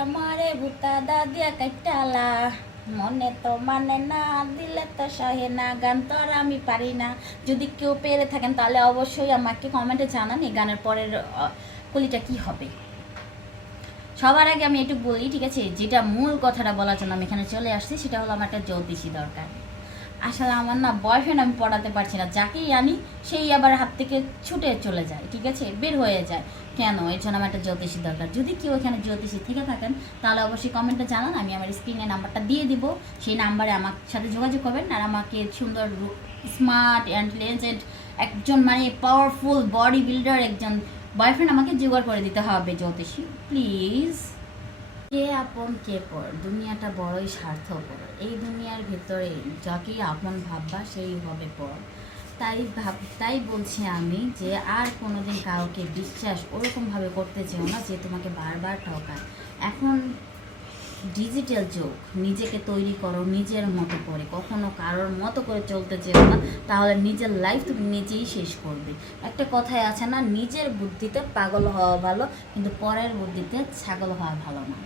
আমারে ভুতা দাদিয়া কাইটালা, মনে তো মানে না, দিলে তো সহে না, গান তো আর আমি পারি না। যদি কেউ পেরে থাকেন তাহলে অবশ্যই আমাকে কমেন্টে জানান এই গানের পরের কলিটা কি হবে। সবার আগে আমি একটু বলি, ঠিক আছে, যেটা মূল কথাটা বলার জন্য আমি এখানে চলে আসছি সেটা হলো আমার একটা জ্যোতিষী দরকার। আসলে আমার না বয়ফ্রেন্ড আমি পড়াতে পারছি না, যাকেই আনি সেই আবার হাত থেকে ছুটে চলে যায়, ঠিক আছে, বের হয়ে যায়। কেন? এর জন্য আমার একটা জ্যোতিষী দরকার। যদি কেউ এখানে জ্যোতিষী থেকে থাকেন তাহলে অবশ্যই কমেন্টে জানান, আমি আমার স্ক্রিনে নাম্বারটা দিয়ে দিব। সেই নাম্বারে আমার সাথে যোগাযোগ করবেন আর আমাকে সুন্দর স্মার্ট অ্যান্ড লেজেন্ড একজন মানে পাওয়ারফুল বডি বিল্ডার একজন বয়ফ্রেন্ড আমাকে জোগাড় করে দিতে হবে জ্যোতিষী, প্লিজ। কে আপন কে পর, দুনিয়াটা বড়ই স্বার্থপর। এই দুনিয়ার ভেতরে যাকেই আপন ভাববা সেই হবে পর। তাই বলছি আমি যে আর কোনোদিন কাউকে বিশ্বাস ওরকমভাবে করতে চেও না যে তোমাকে বারবার ঠকায়। এখন ডিজিটাল যুগ, নিজেকে তৈরি করো নিজের মতো করে, কখনো কারোর মতো করে চলতে চেও না, তাহলে নিজের লাইফ তুমি নিজেই শেষ করবে। একটা কথাই আছে না, নিজের বুদ্ধিতে পাগল হওয়া ভালো কিন্তু পরের বুদ্ধিতে ছাগল হওয়া ভালো না।